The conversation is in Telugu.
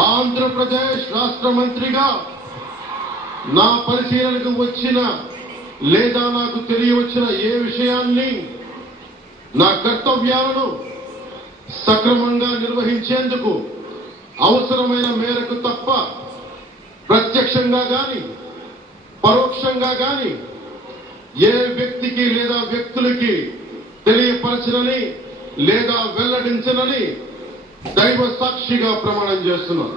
ఆంధ్రప్రదేశ్ రాష్ట్ర మంత్రిగా నా పరిశీలనకు వచ్చిన లేదా నాకు తెలియవచ్చిన ఏ విషయాన్ని నా కర్తవ్యాలను సక్రమంగా నిర్వహించేందుకు అవసరమైన మేరకు తప్ప ప్రత్యక్షంగా గాని పరోక్షంగా గాని ఏ వ్యక్తికి లేదా వ్యక్తులకి తెలియపరచనని లేదా వెల్లడించనని దైవ సాక్షిగా ప్రమాణం చేస్తున్నాను.